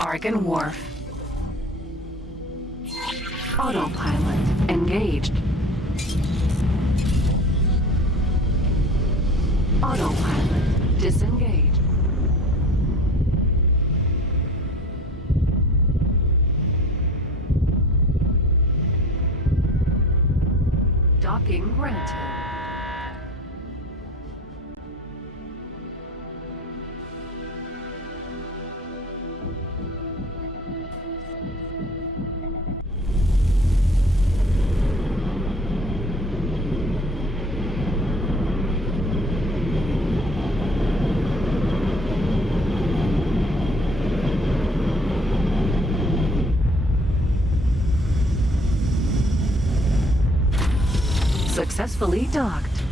Argon Wharf. Autopilot engaged. Autopilot disengaged. Docking granted. Successfully docked.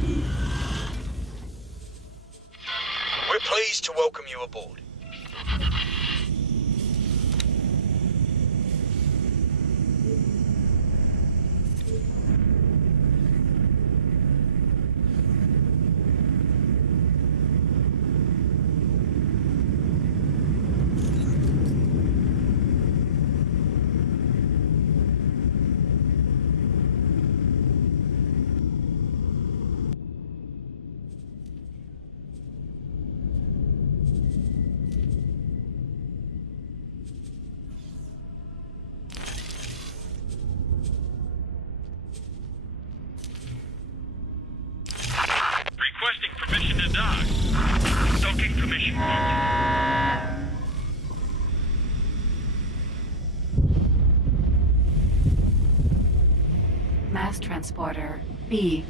We're pleased to welcome you aboard. Requesting permission to dock. Docking permission granted. Mass transporter B.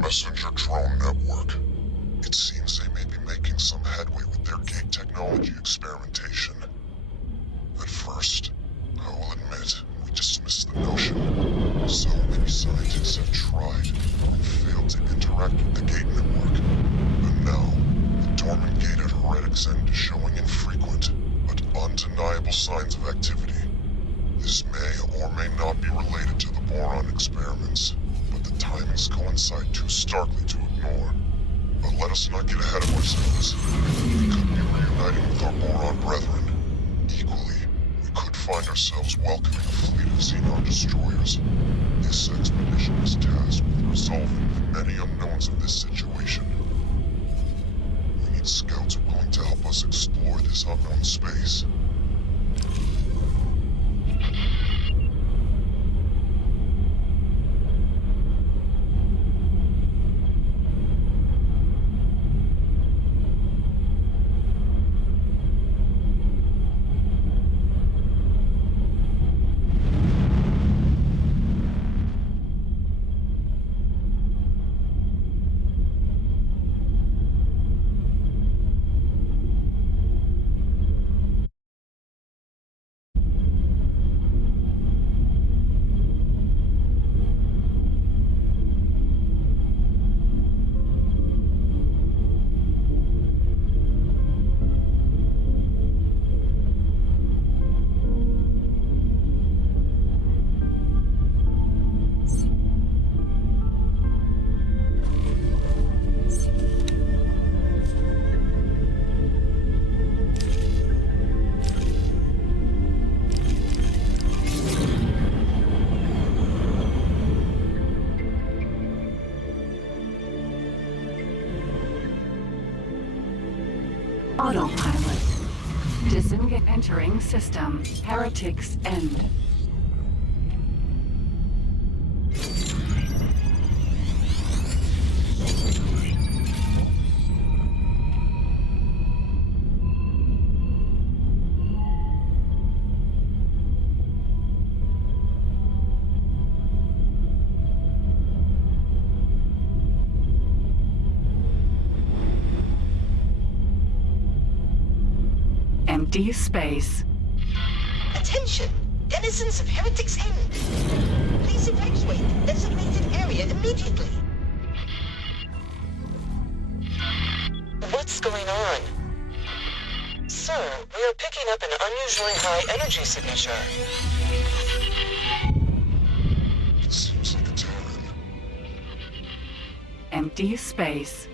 Messenger drone network. It seems they may be making some headway with their gate technology experimentation. At first, I will admit, we dismissed the notion. So many scientists have tried and failed to interact with the gate network. And now, the dormant gate at Heretic's End is showing infrequent, but undeniable signs of activity. This may or may not be related to the boron experiments, but the timings coincide too starkly to ignore. But let us not get ahead of ourselves. We could be reuniting with our boron brethren. Equally, we could find ourselves welcoming a fleet of Xenon destroyers. This expedition is tasked with resolving the many unknowns of this situation. We need scouts willing to help us explore this unknown space. Autopilot. Disengage. Entering system. Heretics End. Empty space. Attention! Denizens of Heretics End! Please evacuate the designated area immediately. What's going on? Sir, we are picking up an unusually high energy signature. It seems like a Terran. Empty space.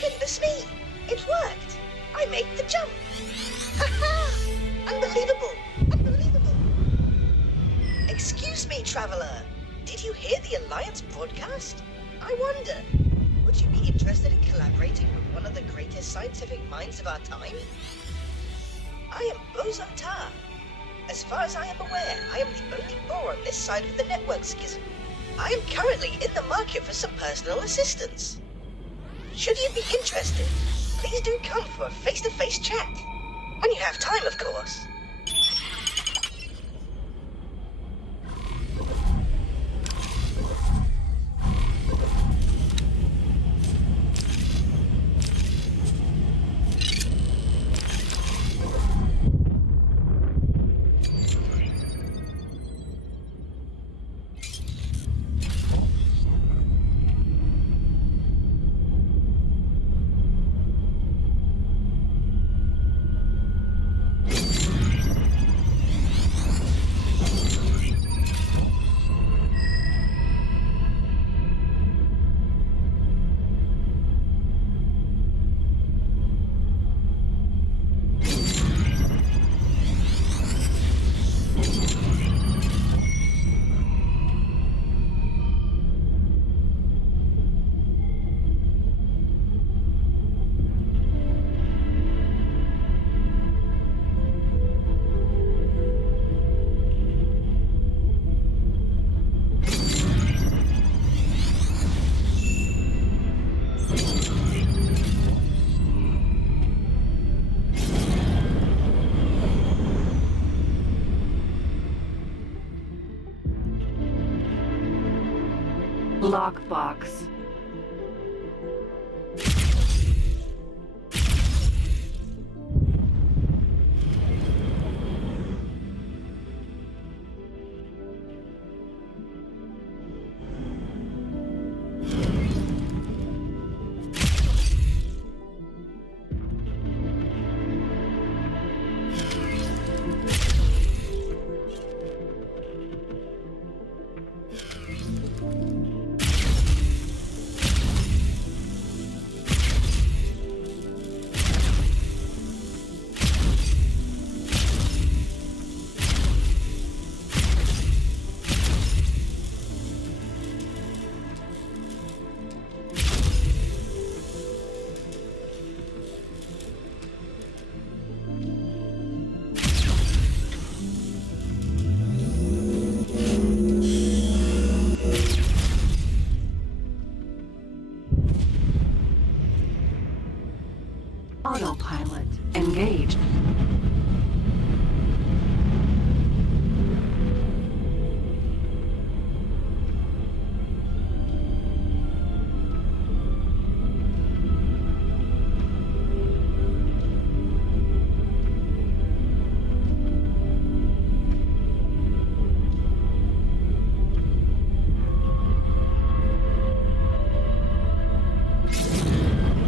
Goodness me! It worked! I made the jump! Ha-ha! Unbelievable! Unbelievable! Excuse me, Traveler. Did you hear the Alliance broadcast? I wonder, would you be interested in collaborating with one of the greatest scientific minds of our time? I am Bozo Tar. As far as I am aware, I am the only Boar on this side of the network schism. I am currently in the market for some personal assistance. Should you be interested, please do come for a face-to-face chat. When you have time, of course. Lockbox. Autopilot engaged.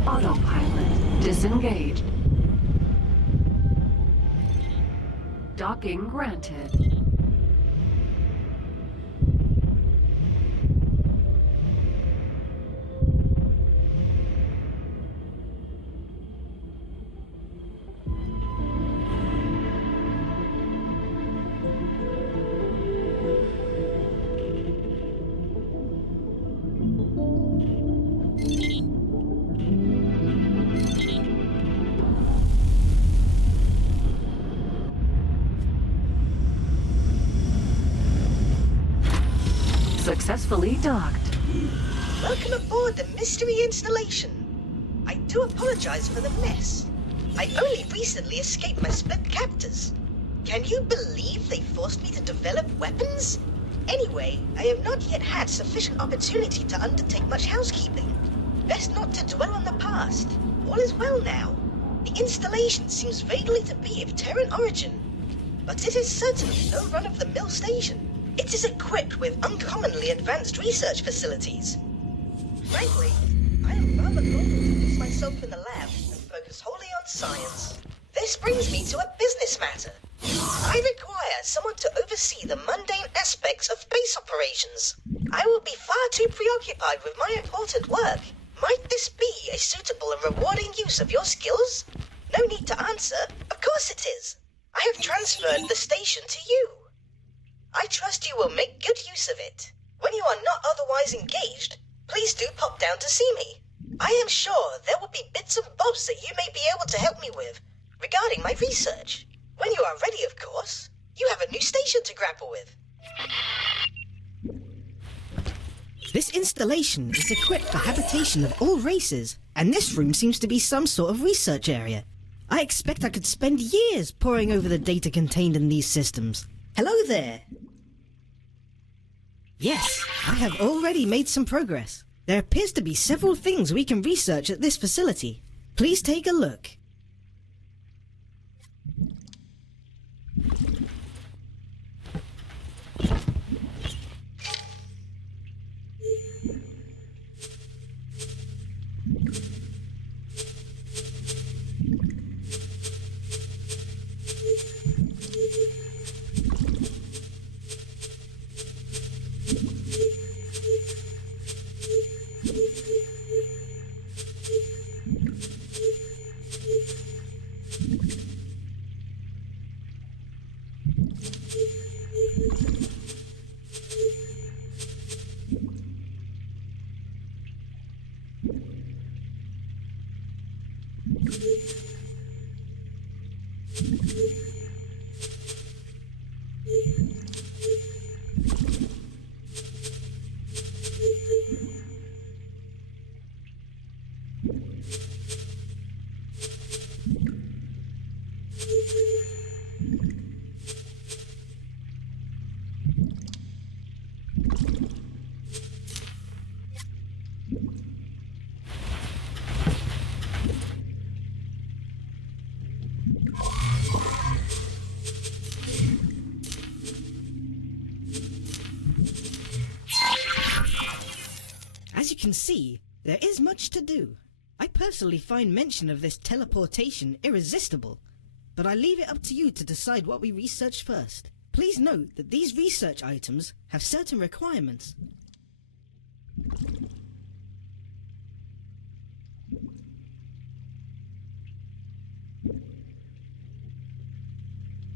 Autopilot disengaged. Docking granted. Successfully docked. Welcome aboard the mystery installation. I do apologize for the mess. I only recently escaped my split captors. Can you believe they forced me to develop weapons? Anyway, I have not yet had sufficient opportunity to undertake much housekeeping. Best not to dwell on the past. All is well now. The installation seems vaguely to be of Terran origin, but it is certainly no run-of-the-mill station. It is equipped with uncommonly advanced research facilities. Frankly, I am rather longing to lose myself in the lab and focus wholly on science. This brings me to a business matter. I require someone to oversee the mundane aspects of base operations. I will be far too preoccupied with my important work. Might this be a suitable and rewarding use of your skills? No need to answer. Of course it is. I have transferred the station to you. I trust you will make good use of it. When you are not otherwise engaged, please do pop down to see me. I am sure there will be bits and bobs that you may be able to help me with regarding my research. When you are ready, of course. You have a new station to grapple with. This installation is equipped for habitation of all races, and this room seems to be some sort of research area. I expect I could spend years poring over the data contained in these systems. Hello there! Yes, I have already made some progress. There appears to be several things we can research at this facility. Please take a look. As you can see, there is much to do. I personally find mention of this teleportation irresistible, but I leave it up to you to decide what we research first. Please note that these research items have certain requirements.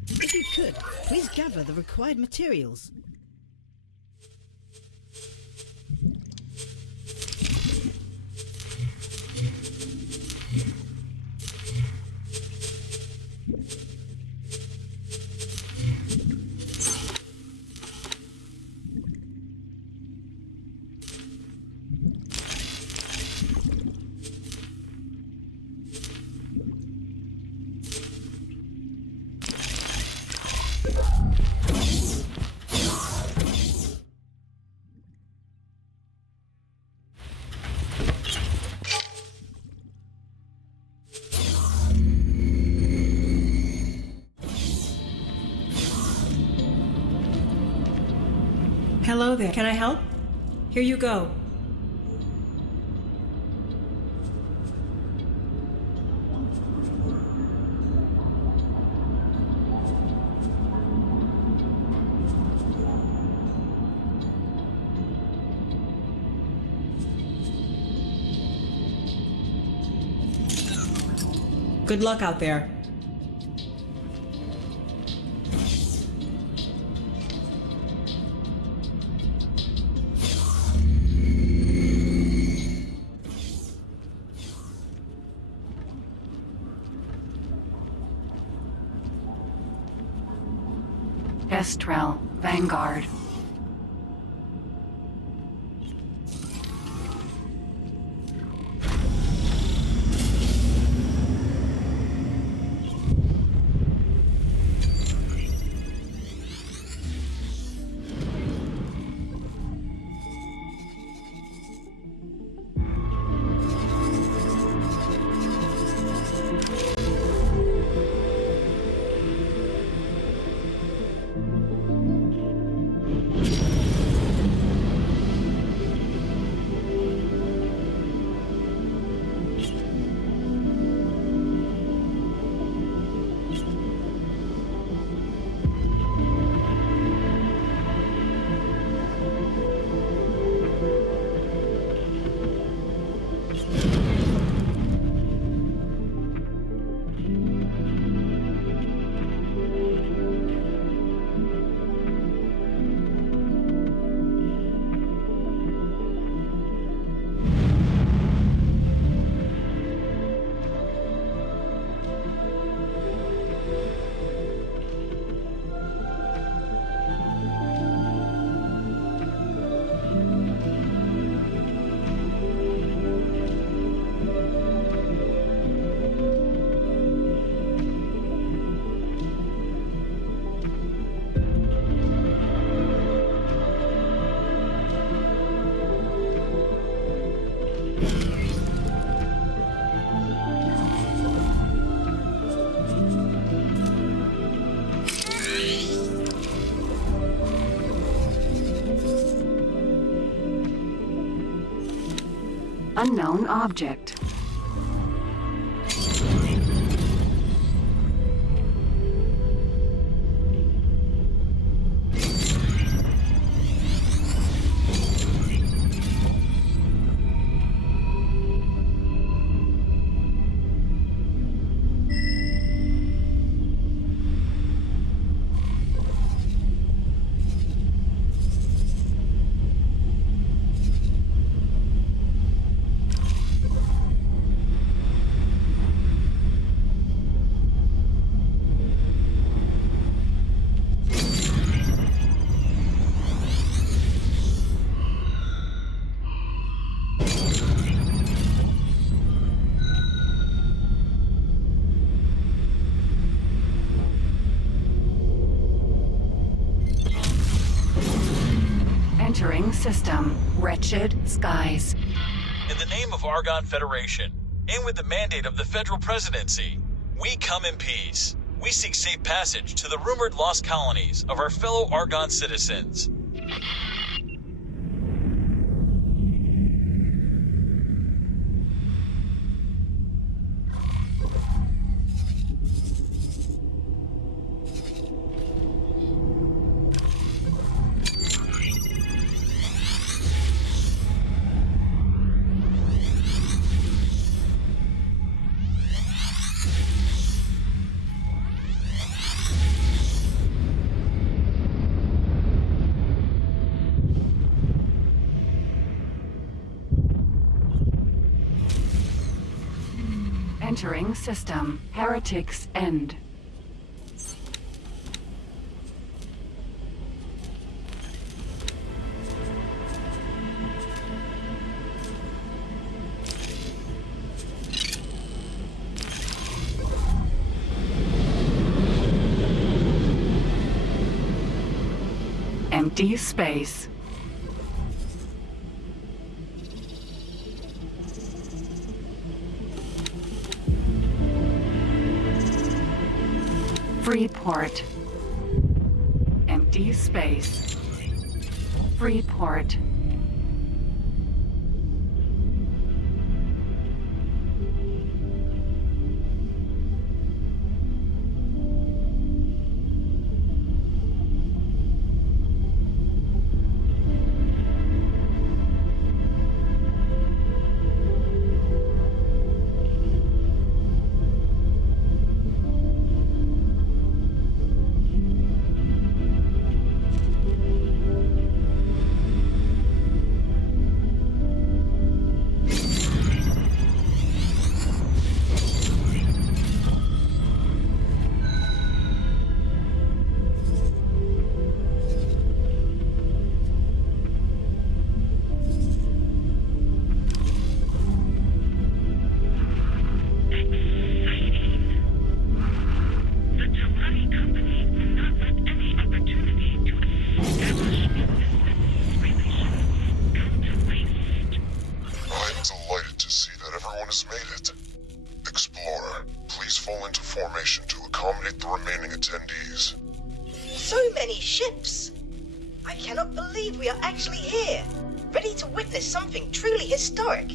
If you could, please gather the required materials. Hello there. Can I help? Here you go. Good luck out there. Estrel, Vanguard. Unknown object. Entering system. Wretched skies. In the name of Argon Federation, and with the mandate of the federal presidency, we come in peace. We seek safe passage to the rumored lost colonies of our fellow Argon citizens. Entering system. Heretics End. Empty space. Freeport. Empty space. Freeport. Formation to accommodate the remaining attendees. So many ships! I cannot believe we are actually here, ready to witness something truly historic.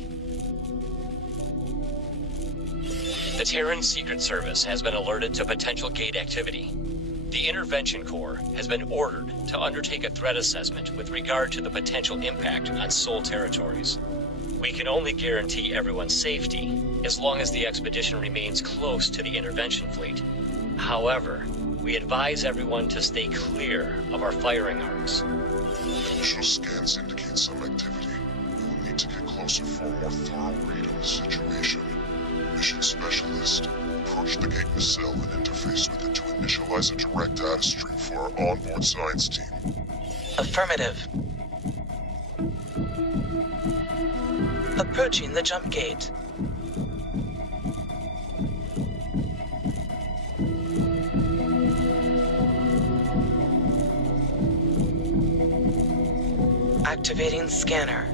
The Terran Secret Service has been alerted to potential gate activity. The Intervention Corps has been ordered to undertake a threat assessment with regard to the potential impact on Sol territories. We can only guarantee everyone's safety as long as the expedition remains close to the intervention fleet. However, we advise everyone to stay clear of our firing arcs. Initial scans indicate some activity. We will need to get closer for a more thorough read on the situation. Mission Specialist, approach the gate nacelle and interface with it to initialize a direct data stream for our onboard science team. Affirmative. Approaching the jump gate. Activating scanner.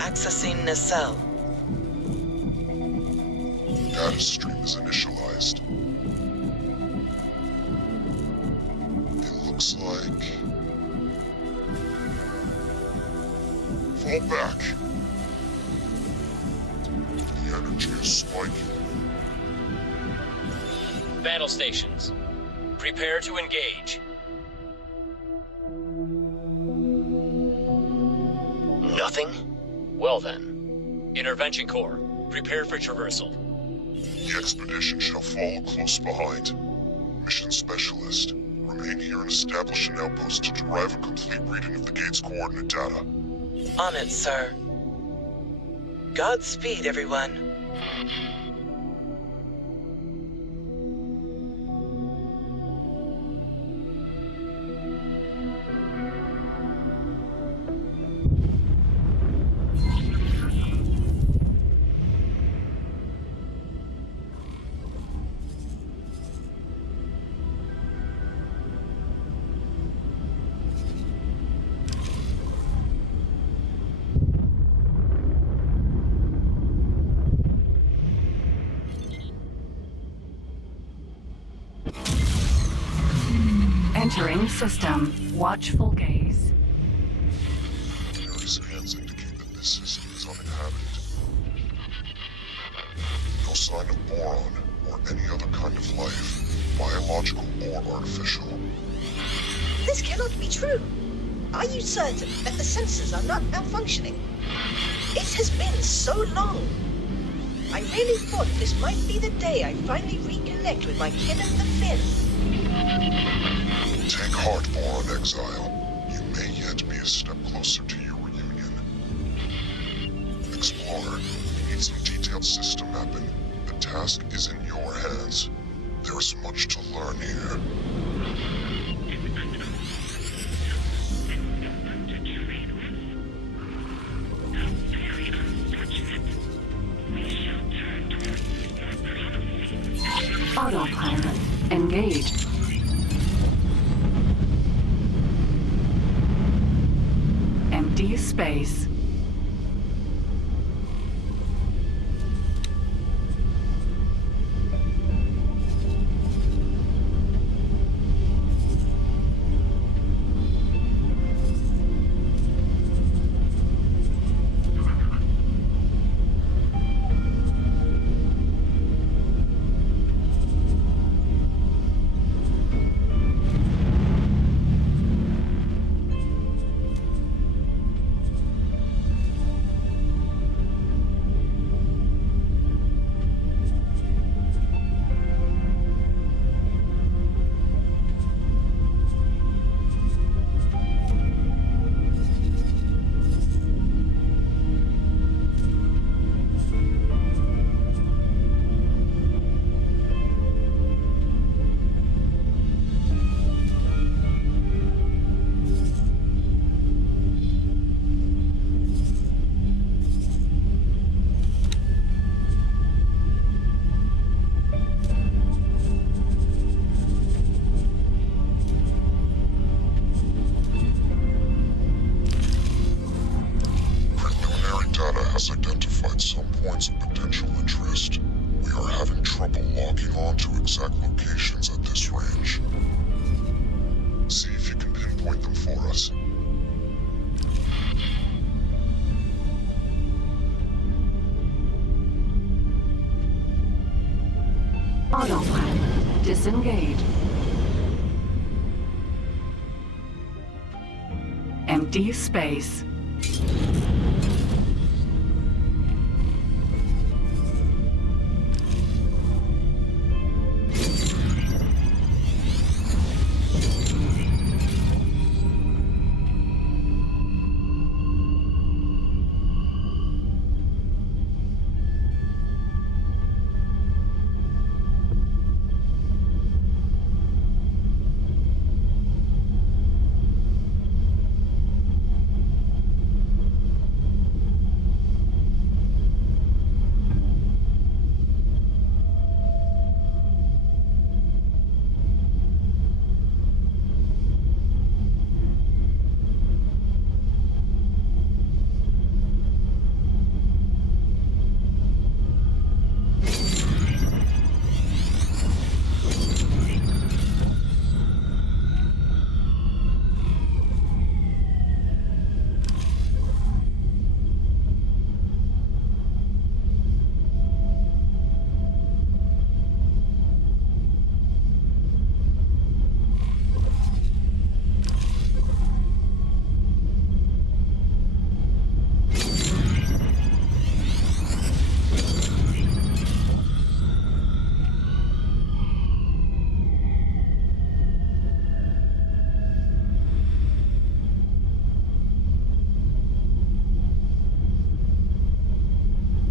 Accessing nacelle. Data stream is initialized. It looks like... Fall back. The energy is spiking. Battle stations. Prepare to engage. Nothing? Well then. Intervention Corps. Prepare for traversal. The expedition shall follow close behind. Mission Specialist, remain here and establish an outpost to derive a complete reading of the gate's coordinate data. On it, sir. Godspeed, everyone. Entering system. Watchful gaze. Preliminary scans indicate that this system is uninhabited. No sign of boron or any other kind of life, biological or artificial. This cannot be true. Are you certain that the sensors are not malfunctioning? It has been so long. I really thought this might be the day I finally reconnect with my kin of the Finn. Take heart, Boron Exile. You may yet be a step closer to your reunion. Explorer, you need some detailed system mapping. The task is in your hands. There is much to learn here. Autopilot. Engaged. Empty space. has identified some points of potential interest. We are having trouble logging on to exact locations at this range. See if you can pinpoint them for us. Autopilot disengaged. Empty space.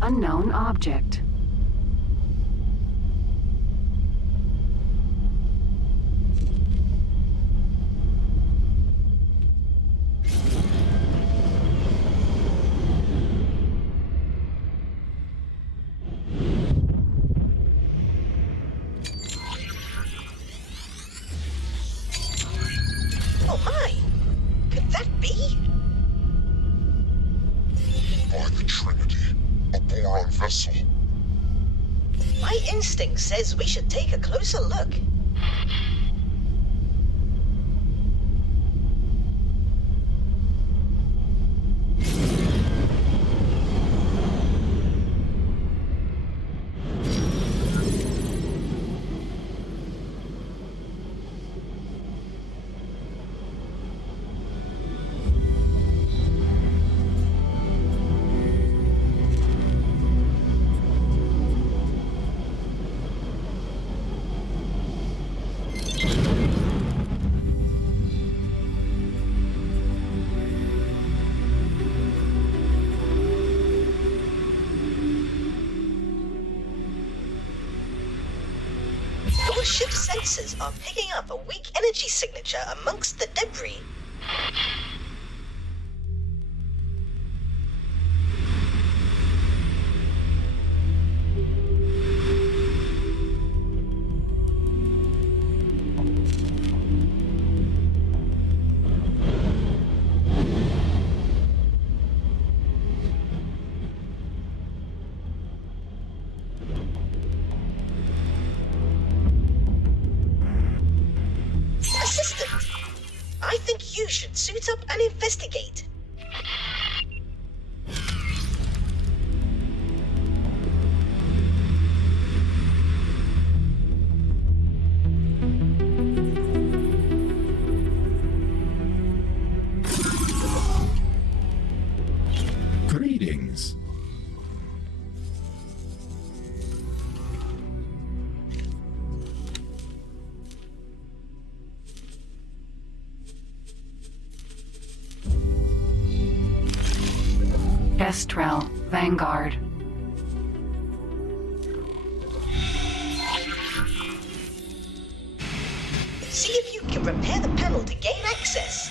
Unknown object. Oh my! Could that be? By the Trinity, a boron vessel. My instinct says we should take a closer look. Your ship's sensors are picking up a weak energy signature amongst the debris. Assistant, I think you should suit up and investigate. Greetings. Kestrel, Vanguard. See if you can repair the panel to gain access.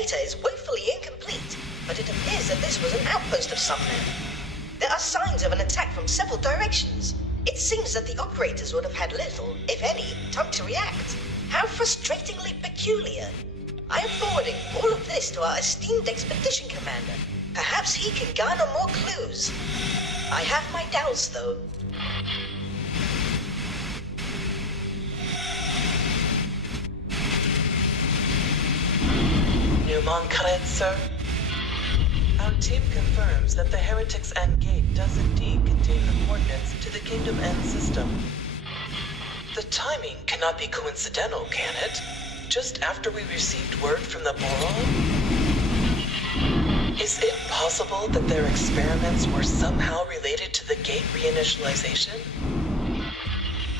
data is woefully incomplete, but it appears that this was an outpost of some men. There are signs of an attack from several directions. It seems that the operators would have had little, if any, time to react. How frustratingly peculiar. I am forwarding all of this to our esteemed expedition commander. Perhaps he can garner more clues. I have my doubts, though. Newman Khaled, sir. Our team confirms that the Heretic's End Gate does indeed contain the coordinates to the Kingdom End system. The timing cannot be coincidental, can it? Just after we received word from the Boron? Is it possible that their experiments were somehow related to the gate reinitialization?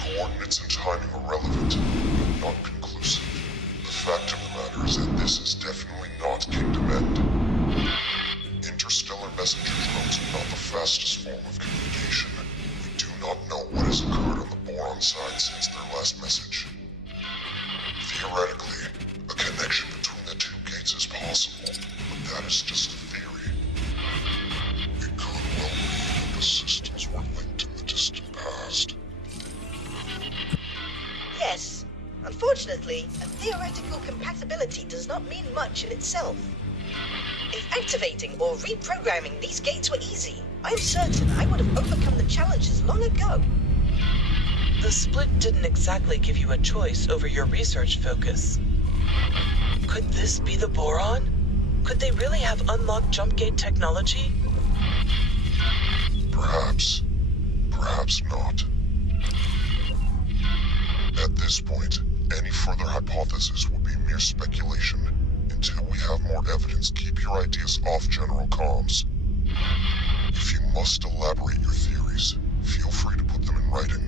Coordinates and timing are relevant, but not conclusive. The fact of the matter is that this is definitely not Kingdom End. Interstellar messenger drones are not the fastest form of communication. We do not know what has occurred on the Boron side since their last message. Theoretically, a connection between the two gates is possible, but that is just a theory. It could well be that the systems were linked in the distant past. Yes. Unfortunately, a theoretical compatibility does not mean much in itself. If activating or reprogramming these gates were easy, I am certain I would have overcome the challenges long ago. The split didn't exactly give you a choice over your research focus. Could this be the Boron? Could they really have unlocked jump gate technology? Perhaps. Perhaps not. At this point, any further hypothesis would be mere speculation. Until we have more evidence, keep your ideas off General Comms. If you must elaborate your theories, feel free to put them in writing.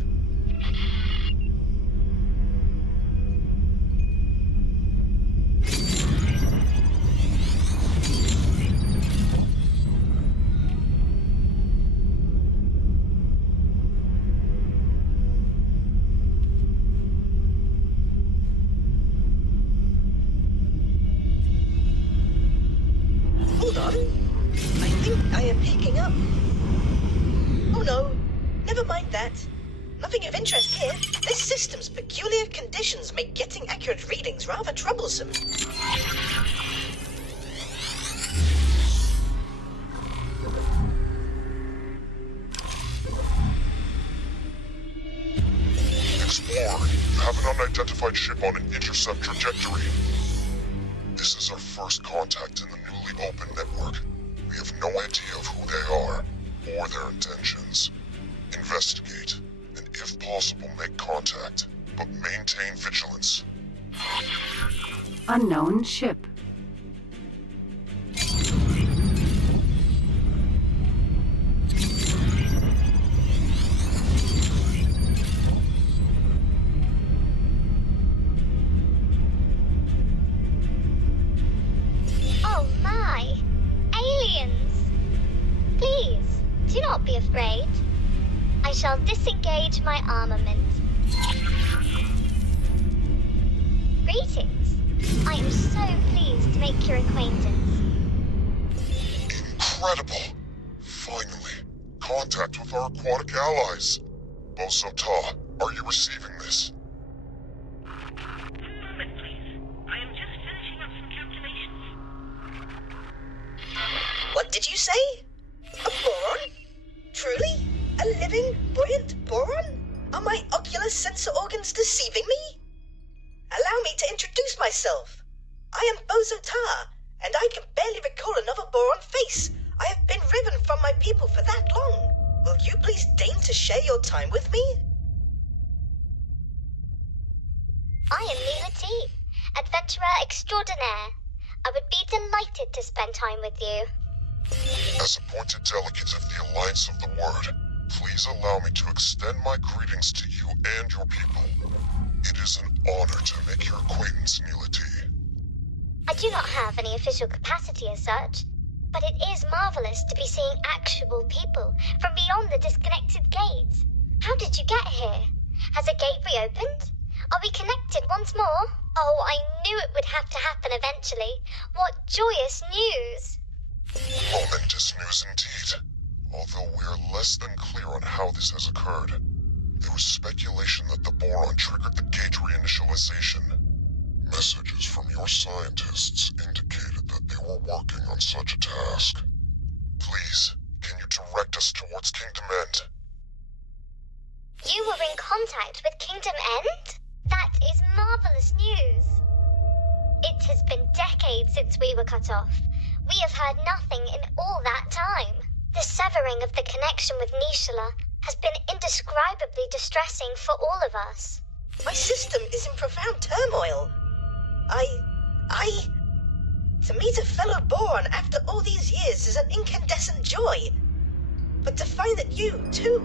Hold on. I think I am picking up. Oh no, never mind that. Nothing of interest here. This system's peculiar conditions make getting accurate readings rather troublesome. Explorer, you have an unidentified ship on an intercept trajectory. This is our first contact in the newly opened network. We have no idea of who they are, or their intentions. Investigate, and if possible, make contact, but maintain vigilance. Unknown ship. Oh my! Aliens! Please, do not be afraid. I shall disengage my armament. Greetings. I am so pleased to make your acquaintance. Incredible! Finally, contact with our aquatic allies. Boso Ta, are you receiving this? What did you say? A boron? Truly? A living, buoyant boron? Are my ocular sensor organs deceiving me? Allow me to introduce myself. I am Boso Ta, and I can barely recall another boron face. I have been riven from my people for that long. Will you please deign to share your time with me? I am Mila T, adventurer extraordinaire. I would be delighted to spend time with you. As appointed delegate of the Alliance of the Word, please allow me to extend my greetings to you and your people. It is an honor to make your acquaintance, Mila T. I do not have any official capacity as such, but it is marvelous to be seeing actual people from beyond the disconnected gates. How did you get here? Has a gate reopened? Are we connected once more? Oh, I knew it would have to happen eventually. What joyous news! Momentous news indeed. Although we are less than clear on how this has occurred. There was speculation that the boron triggered the gate reinitialization. Messages from your scientists indicated that they were working on such a task. Please, can you direct us towards Kingdom End? You were in contact with Kingdom End? That is marvelous news. It has been decades since we were cut off. We have heard nothing in all that time. The severing of the connection with Nishala has been indescribably distressing for all of us. My system is in profound turmoil. To meet a fellow Boron after all these years is an incandescent joy. But to find that you, too,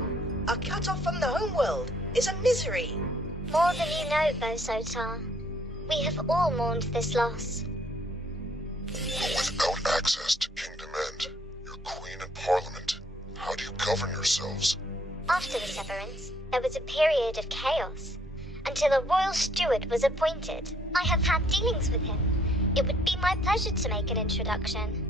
are cut off from the homeworld is a misery. More than you know, Bosotar. We have all mourned this loss. But without access to Kingdom End, your Queen and Parliament, how do you govern yourselves? After the severance, there was a period of chaos, until a royal steward was appointed. I have had dealings with him. It would be my pleasure to make an introduction.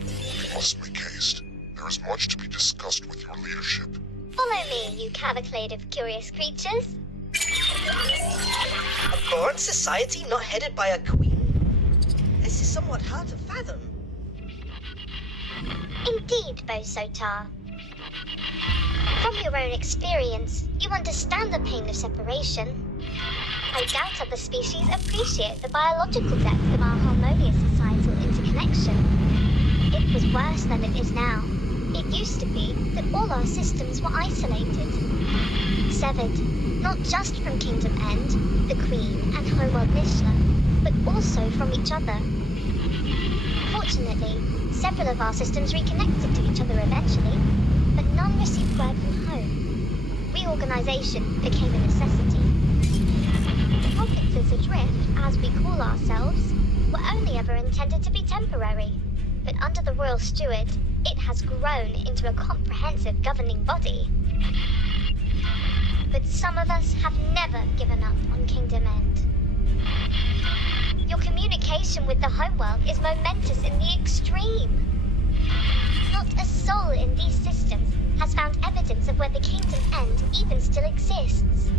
We must make haste. There is much to be discussed with your leadership. Follow me, you cavalcade of curious creatures. A Boron society not headed by a queen? This is somewhat hard to fathom. Indeed, Bosotar. From your own experience, you understand the pain of separation. I doubt other species appreciate the biological depth of our harmonious societal interconnection. It was worse than it is now. It used to be that all our systems were isolated. Severed, not just from Kingdom End, the Queen and Homeworld Nishala, but also from each other. Fortunately, several of our systems reconnected to each other eventually, but none received word from home. Reorganization became a necessity. The Provinces Adrift, as we call ourselves, were only ever intended to be temporary, but under the Royal Steward, it has grown into a comprehensive governing body. But some of us have never given up on Kingdom End. Your communication with the homeworld is momentous in the extreme. Not a soul in these systems has found evidence of where the Kingdom End even still exists.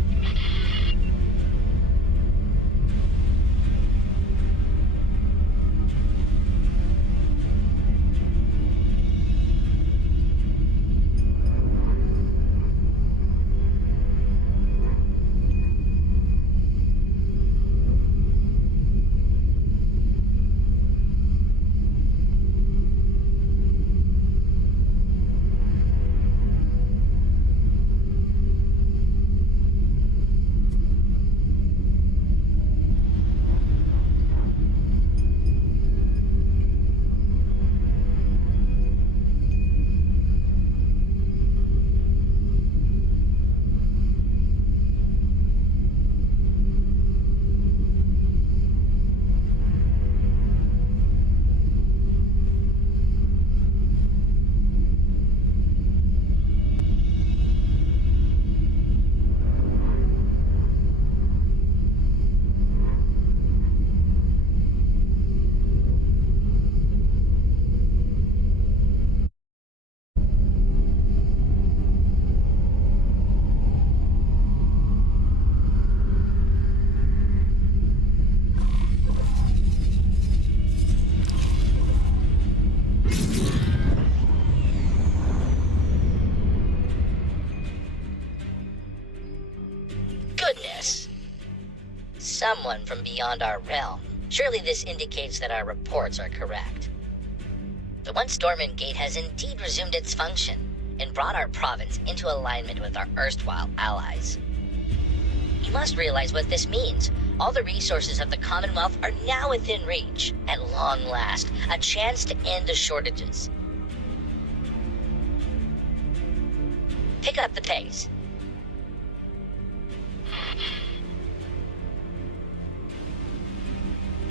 Someone from beyond our realm. Surely this indicates that our reports are correct. The once dormant gate has indeed resumed its function and brought our province into alignment with our erstwhile allies. You must realize what this means. All the resources of the Commonwealth are now within reach. At long last, a chance to end the shortages. Pick up the pace.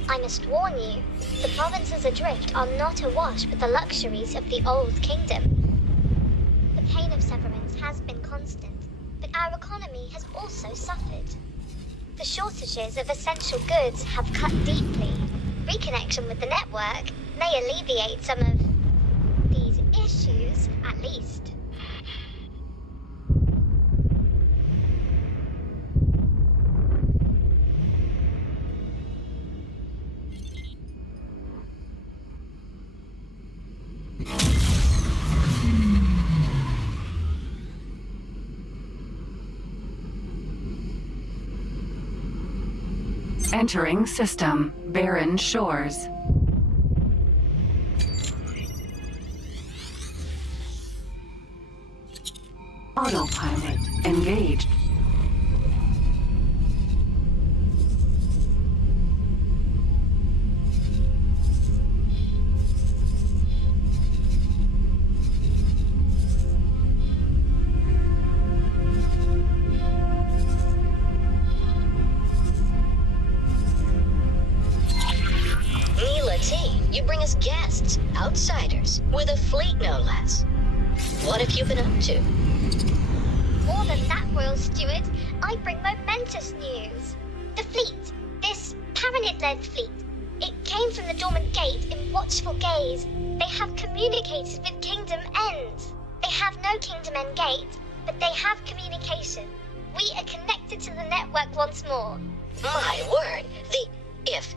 I must warn you, the provinces adrift are not awash with the luxuries of the old kingdom. The pain of severance has been constant, but our economy has also suffered. The shortages of essential goods have cut deeply. Reconnection with the network may alleviate some of these issues, at least. Entering system. Barren Shores. Autopilot engaged. You bring us guests, outsiders, with a fleet no less. What have you been up to? More than that, Royal Steward, I bring momentous news. The fleet, this Paranid-led fleet, it came from the Dormant Gate in watchful gaze. They have communicated with Kingdom End. They have no Kingdom End gate, but they have communication. We are connected to the network once more. My word, if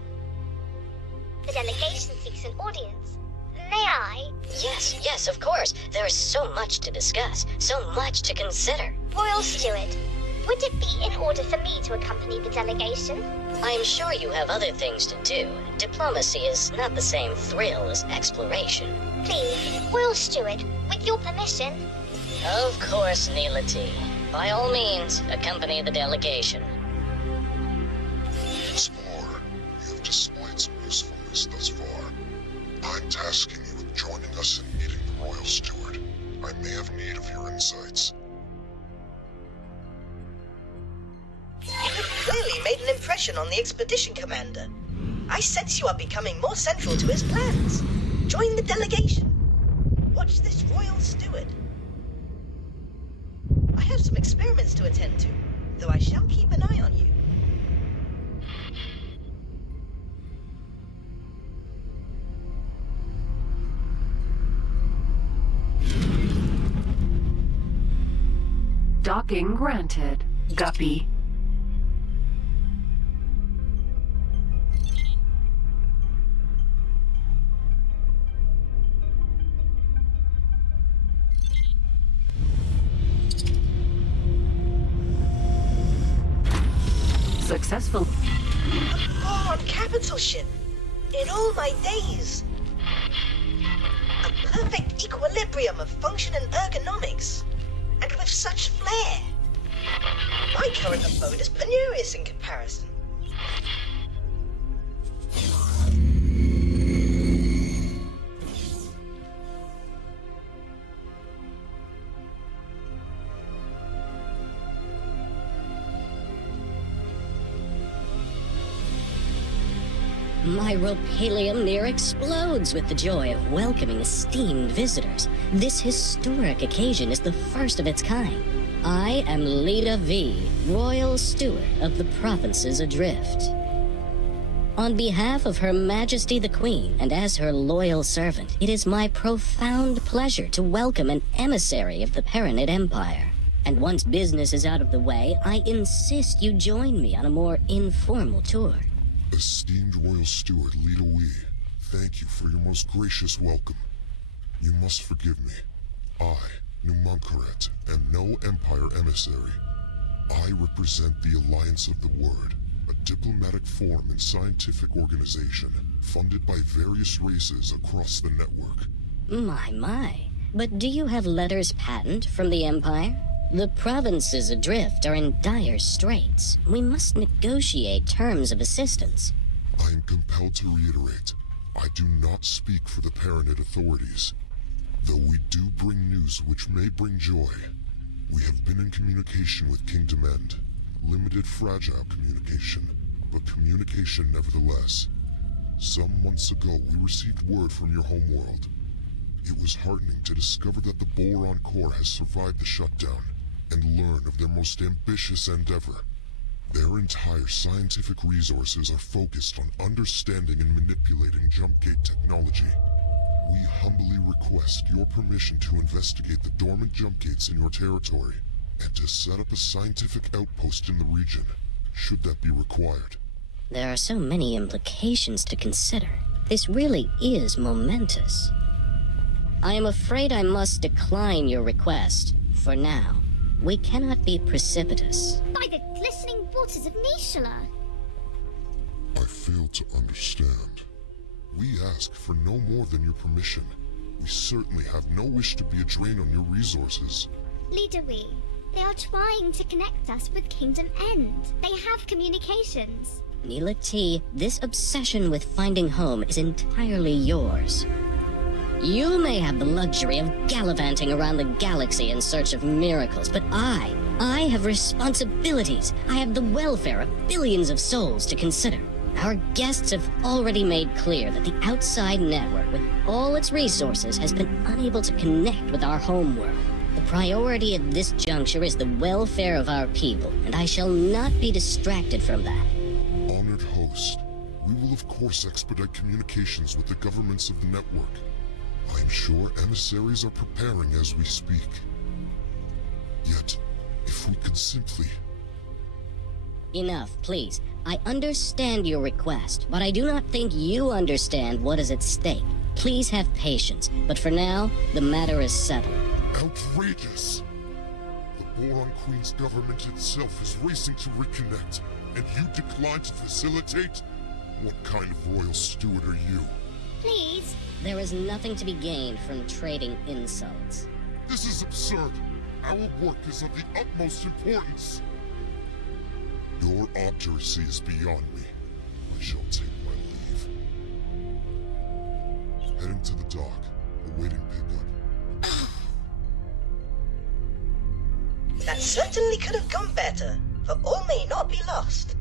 the delegation seeks an audience. May I? Yes, of course. There is so much to discuss, so much to consider. Royal Steward, would it be in order for me to accompany the delegation? I'm sure you have other things to do. Diplomacy is not the same thrill as exploration. Please, Royal Steward, with your permission. Of course, Neela-T. By all means, accompany the delegation. Explorer, you have displayed some usefulness thus far. I'm tasking you with joining us in meeting the Royal Steward. I may have need of your insights. You have clearly made an impression on the expedition commander. I sense you are becoming more central to his plans. Join the delegation. Watch this Royal Steward. I have some experiments to attend to, though I shall keep an eye on you. Docking granted. Guppy. Successful. A Boron capital ship. In all my days. A perfect equilibrium of function and ergonomics. And with such flair. My current abode is penurious in comparison. My ropalium near explodes with the joy of welcoming esteemed visitors. This historic occasion is the first of its kind. I am Leda V, Royal Steward of the Provinces Adrift. On behalf of Her Majesty the Queen, and as her loyal servant, it is my profound pleasure to welcome an emissary of the Paranid Empire. And once business is out of the way, I insist you join me on a more informal tour. Esteemed Royal Steward Leda Wee, thank you for your most gracious welcome. You must forgive me. I, Numankaret, am no Empire emissary. I represent the Alliance of the Word, a diplomatic forum and scientific organization funded by various races across the network. My. But do you have letters patent from the Empire? The Provinces Adrift are in dire straits. We must negotiate terms of assistance. I am compelled to reiterate, I do not speak for the Paranid authorities. Though we do bring news which may bring joy. We have been in communication with Kingdom End. Limited fragile communication, but communication nevertheless. Some months ago, we received word from your homeworld. It was heartening to discover that the Boron Core has survived the shutdown, and learn of their most ambitious endeavor. Their entire scientific resources are focused on understanding and manipulating jump gate technology. We humbly request your permission to investigate the dormant jump gates in your territory, and to set up a scientific outpost in the region, should that be required. There are so many implications to consider. This really is momentous. I am afraid I must decline your request, for now. We cannot be precipitous. By the glistening waters of Nishala! I fail to understand. We ask for no more than your permission. We certainly have no wish to be a drain on your resources. Leader Wee, they are trying to connect us with Kingdom End. They have communications. Neela T, this obsession with finding home is entirely yours. You may have the luxury of gallivanting around the galaxy in search of miracles, but I have responsibilities. I have the welfare of billions of souls to consider. Our guests have already made clear that the outside network, with all its resources, has been unable to connect with our homeworld. The priority at this juncture is the welfare of our people, and I shall not be distracted from that. Honored host, we will of course expedite communications with the governments of the network. I am sure emissaries are preparing as we speak. Yet, if we could simply... Enough, please. I understand your request, but I do not think you understand what is at stake. Please have patience, but for now, the matter is settled. Outrageous! The Boron Queen's government itself is racing to reconnect, and you decline to facilitate? What kind of royal steward are you? Please? There is nothing to be gained from trading insults. This is absurd. Our work is of the utmost importance. Your obduracy is beyond me. I shall take my leave. Heading to the dock, awaiting pickup. That certainly could have gone better, for all may not be lost.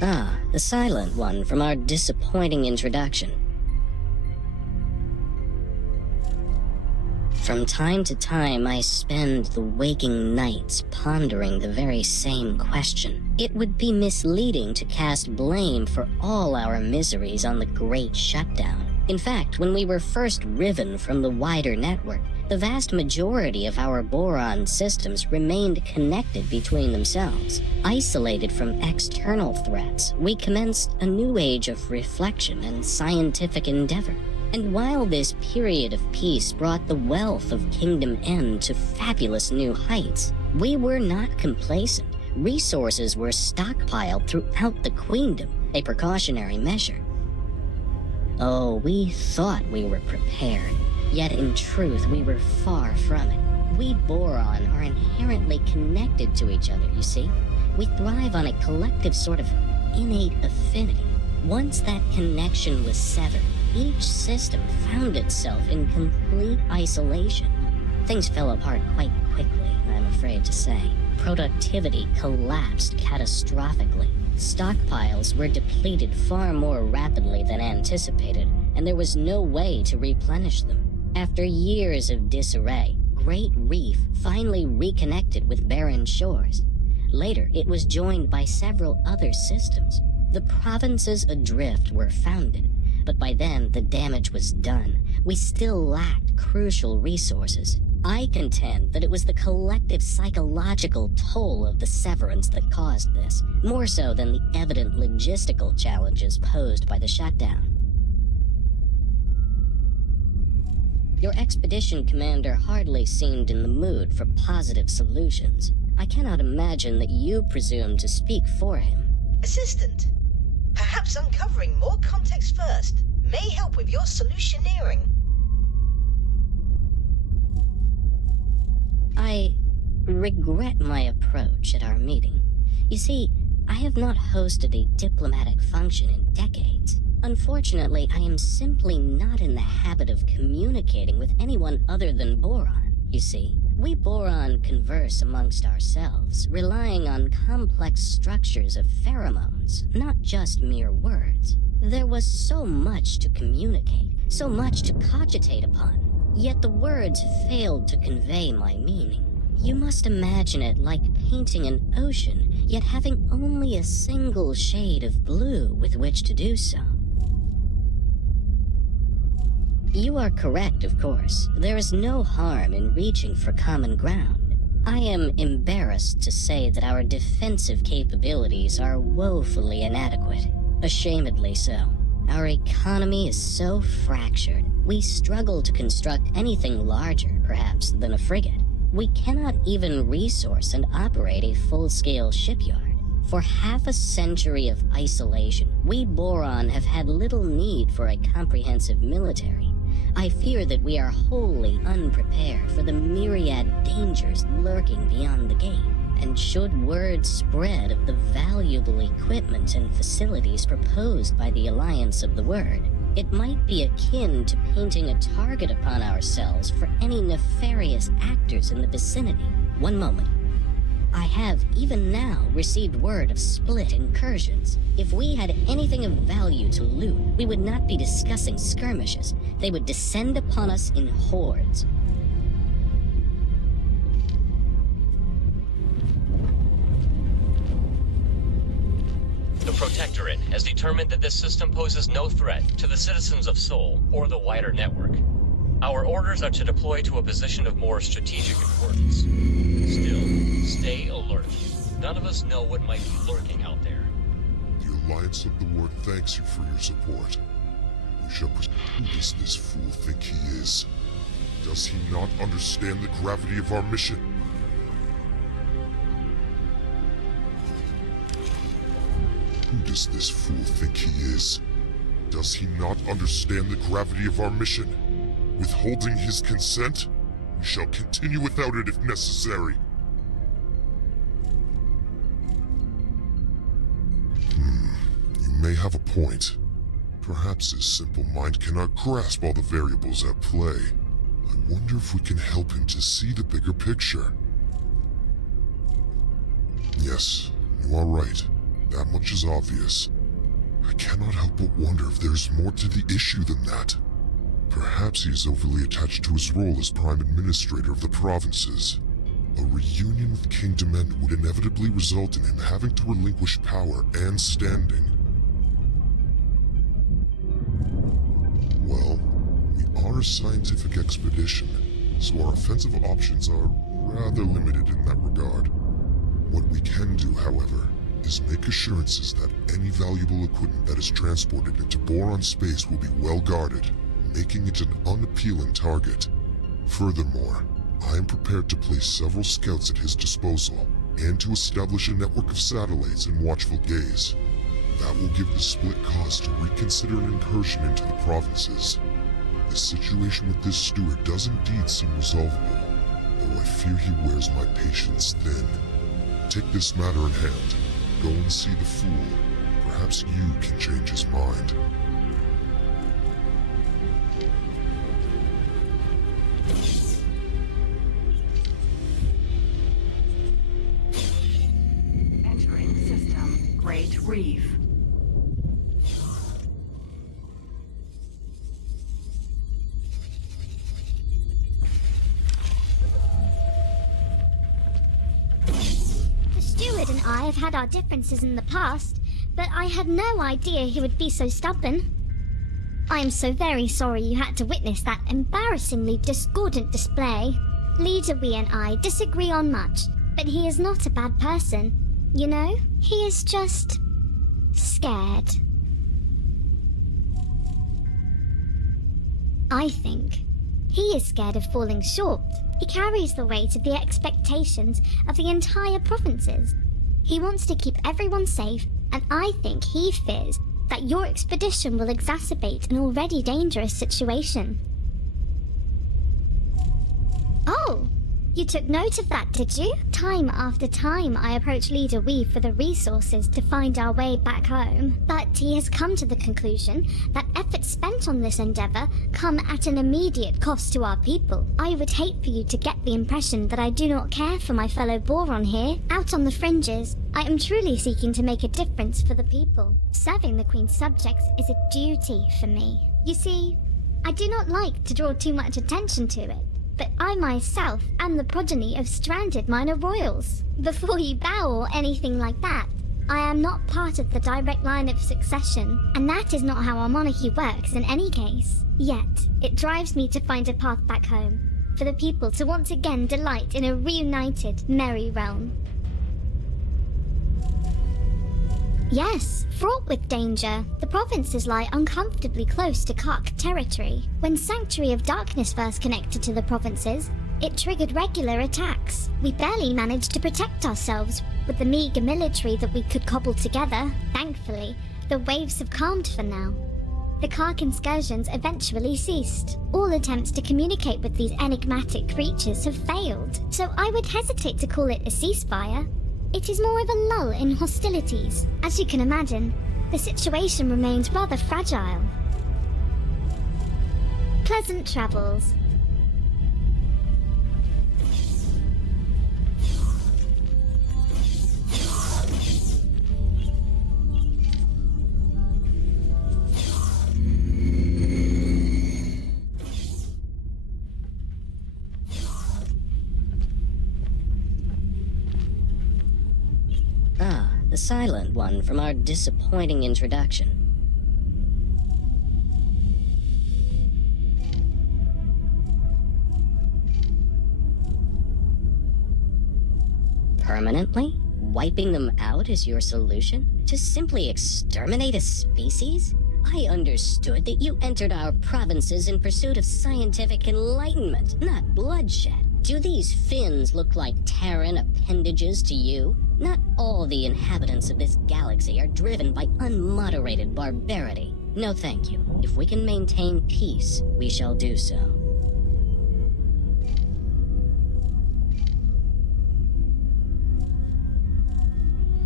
Ah, the silent one from our disappointing introduction. From time to time, I spend the waking nights pondering the very same question. It would be misleading to cast blame for all our miseries on the Great Shutdown. In fact, when we were first riven from the wider network, the vast majority of our boron systems remained connected between themselves. Isolated from external threats, we commenced a new age of reflection and scientific endeavor. And while this period of peace brought the wealth of Kingdom End to fabulous new heights, we were not complacent. Resources were stockpiled throughout the Queendom, a precautionary measure. Oh, we thought we were prepared, yet in truth we were far from it. We boron are inherently connected to each other, you see. We thrive on a collective sort of innate affinity. Once that connection was severed, each system found itself in complete isolation. Things fell apart quite quickly, I'm afraid to say. Productivity collapsed catastrophically. Stockpiles were depleted far more rapidly than anticipated, and there was no way to replenish them. After years of disarray, Great Reef finally reconnected with barren shores. Later, it was joined by several other systems. The provinces adrift were founded, but by then the damage was done. We still lacked crucial resources. I contend that it was the collective psychological toll of the severance that caused this, more so than the evident logistical challenges posed by the shutdown. Your expedition commander hardly seemed in the mood for positive solutions. I cannot imagine that you presume to speak for him. Assistant, perhaps uncovering more context first may help with your solutioneering. I regret my approach at our meeting. You see, I have not hosted a diplomatic function in decades. Unfortunately, I am simply not in the habit of communicating with anyone other than Boron, you see. We Boron converse amongst ourselves, relying on complex structures of pheromones, not just mere words. There was so much to communicate, so much to cogitate upon. Yet the words failed to convey my meaning. You must imagine it like painting an ocean, yet having only a single shade of blue with which to do so. You are correct, of course. There is no harm in reaching for common ground. I am embarrassed to say that our defensive capabilities are woefully inadequate. Ashamedly so. Our economy is so fractured, we struggle to construct anything larger, perhaps, than a frigate. We cannot even resource and operate a full-scale shipyard. For half a century of isolation, we Boron have had little need for a comprehensive military. I fear that we are wholly unprepared for the myriad dangers lurking beyond the gate. And should word spread of the valuable equipment and facilities proposed by the Alliance of the Word, it might be akin to painting a target upon ourselves for any nefarious actors in the vicinity. One moment. I have, even now, received word of split incursions. If we had anything of value to loot, we would not be discussing skirmishes. They would descend upon us in hordes. The Protectorate has determined that this system poses no threat to the citizens of Sol or the wider network. Our orders are to deploy to a position of more strategic importance. Still, stay alert. None of us know what might be lurking out there. The Alliance of the Word thanks you for your support. We shall pursue. Who does this fool think he is? Does he not understand the gravity of our mission? Who does this fool think he is? Does he not understand the gravity of our mission? Withholding his consent? We shall continue without it if necessary. You may have a point. Perhaps his simple mind cannot grasp all the variables at play. I wonder if we can help him to see the bigger picture. Yes, you are right. That much is obvious. I cannot help but wonder if there's more to the issue than that. Perhaps he is overly attached to his role as Prime Administrator of the provinces. A reunion with King Demend would inevitably result in him having to relinquish power and standing. Well, we are a scientific expedition, so our offensive options are rather limited in that regard. What we can do, however, is make assurances that any valuable equipment that is transported into Boron space will be well guarded, making it an unappealing target. Furthermore, I am prepared to place several scouts at his disposal, and to establish a network of satellites in watchful gaze. That will give the split cause to reconsider an incursion into the provinces. The situation with this steward does indeed seem resolvable, though I fear he wears my patience thin. Take this matter in hand. Go and see the fool. Perhaps you can change his mind. Entering system. Great Reef. And I have had our differences in the past, but I had no idea he would be so stubborn. I am so very sorry you had to witness that embarrassingly discordant display. Leader Wee and I disagree on much, but he is not a bad person. You know, he is just scared. I think he is scared of falling short. He carries the weight of the expectations of the entire provinces. He wants to keep everyone safe, and I think he fears that your expedition will exacerbate an already dangerous situation. Oh, you took note of that, did you? Time after time I approach Leader Wee for the resources to find our way back home, but he has come to the conclusion that efforts spent on this endeavor come at an immediate cost to our people. I would hate for you to get the impression that I do not care for my fellow Boron here. Out on the fringes, I am truly seeking to make a difference for the people. Serving the Queen's subjects is a duty for me. You see, I do not like to draw too much attention to it, but I myself am the progeny of stranded minor royals. Before you bow or anything like that, I am not part of the direct line of succession, and that is not how our monarchy works in any case. Yet, it drives me to find a path back home, for the people to once again delight in a reunited, merry realm. Yes, fraught with danger, the provinces lie uncomfortably close to Kark territory. When Sanctuary of Darkness first connected to the provinces, it triggered regular attacks. We barely managed to protect ourselves with the meager military that we could cobble together. Thankfully, the waves have calmed for now. The Kark incursions eventually ceased. All attempts to communicate with these enigmatic creatures have failed, so I would hesitate to call it a ceasefire. It is more of a lull in hostilities. As you can imagine, the situation remains rather fragile. Pleasant travels. The silent one from our disappointing introduction. Permanently? Wiping them out is your solution? To simply exterminate a species? I understood that you entered our provinces in pursuit of scientific enlightenment, not bloodshed. Do these fins look like Terran appendages to you? Not all the inhabitants of this galaxy are driven by unmoderated barbarity. No thank you. If we can maintain peace, we shall do so.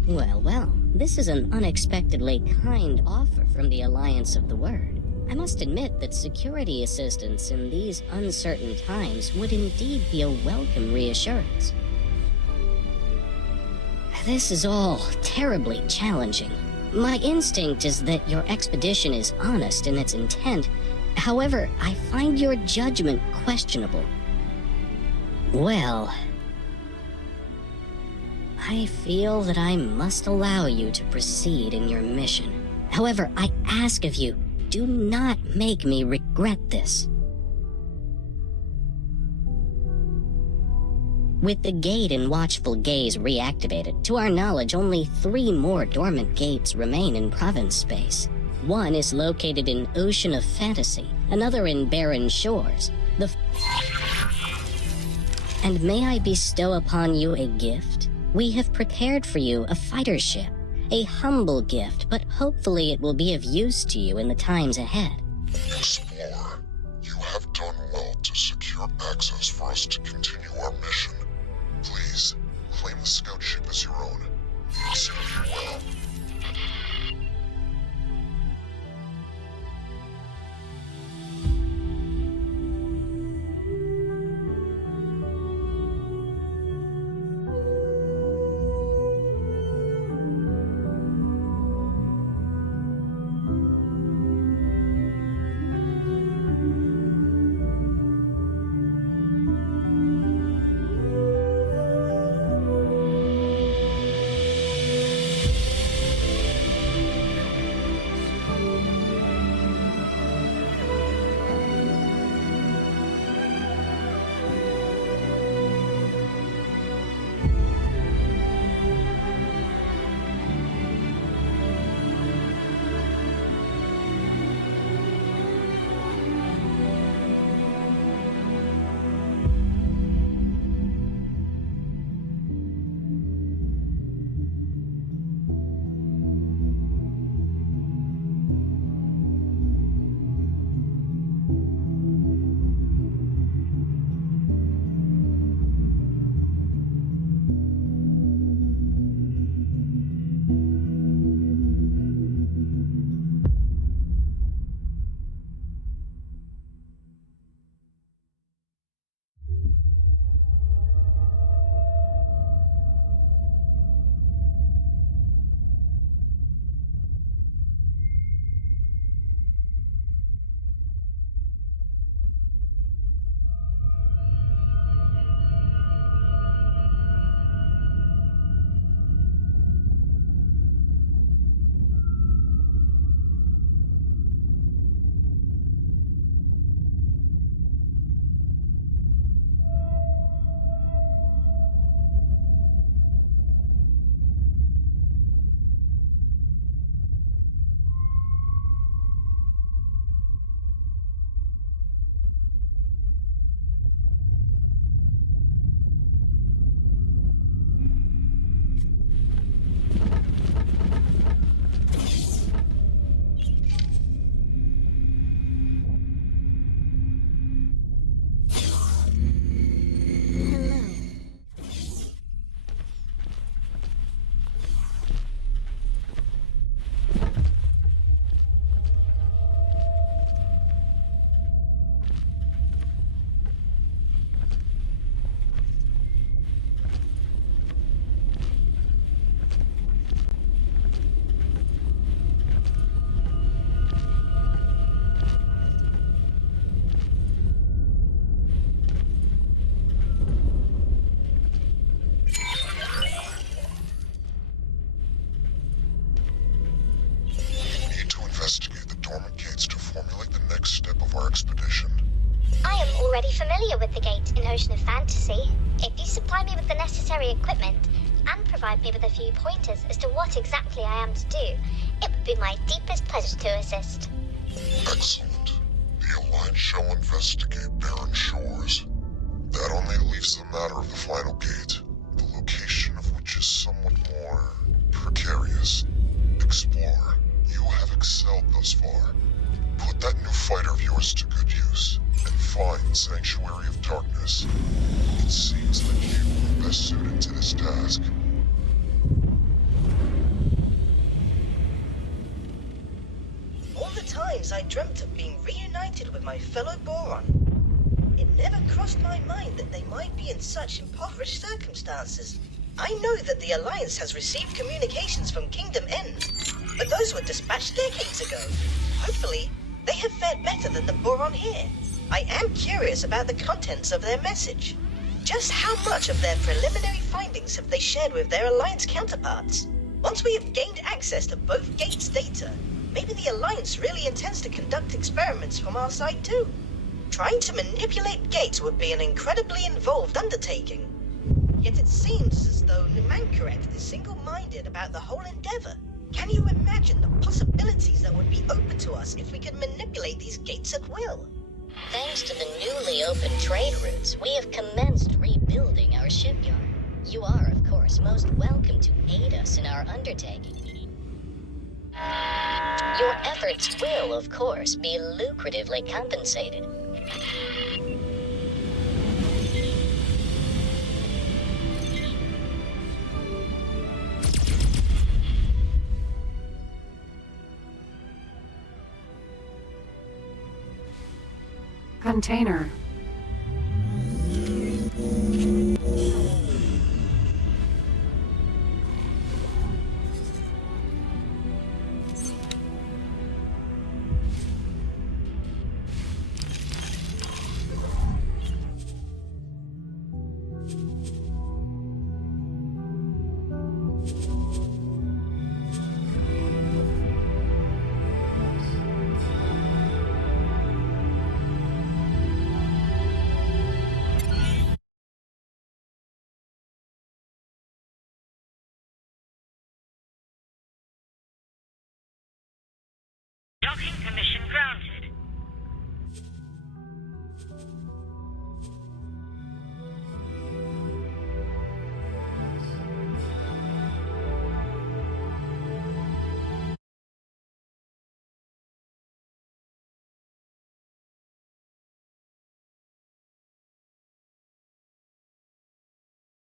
Well, this is an unexpectedly kind offer from the Alliance of the Word. I must admit that security assistance in these uncertain times would indeed be a welcome reassurance. This is all terribly challenging. My instinct is that your expedition is honest in its intent. However, I find your judgment questionable. Well, I feel that I must allow you to proceed in your mission. However, I ask of you, do not make me regret this. With the gate and watchful gaze reactivated, to our knowledge, only 3 more dormant gates remain in province space. One is located in Ocean of Fantasy, another in Barren Shores. And may I bestow upon you a gift? We have prepared for you a fighter ship. A humble gift, but hopefully it will be of use to you in the times ahead. Explorer, you have done well to secure access for us to continue our mission. Please, claim the scout ship as your own. Serve you well. already familiar with the gate in Ocean of Fantasy. If you supply me with the necessary equipment and provide me with a few pointers as to what exactly I am to do, it would be my deepest pleasure to assist. Excellent. The Alliance shall investigate barren shores. That only leaves the matter of the final gate, the location of which is somewhat more precarious. Explore. You have excelled thus far. Put that new fighter of yours to good use, and find Sanctuary of Darkness. It seems that you are best suited to this task. All the times I dreamt of being reunited with my fellow Boron, it never crossed my mind that they might be in such impoverished circumstances. I know that the Alliance has received communications from Kingdom N, but those were dispatched decades ago. Hopefully, they have fared better than the Boron here. I am curious about the contents of their message. Just how much of their preliminary findings have they shared with their Alliance counterparts? Once we have gained access to both Gates' data, maybe the Alliance really intends to conduct experiments from our side too. Trying to manipulate Gates would be an incredibly involved undertaking. Yet it seems as though Numancorrect is single-minded about the whole endeavor. Can you imagine the possibilities that would be open to us if we could manipulate these gates at will? Thanks to the newly opened trade routes, we have commenced rebuilding our shipyard. You are, of course, most welcome to aid us in our undertaking. Your efforts will, of course, be lucratively compensated. Container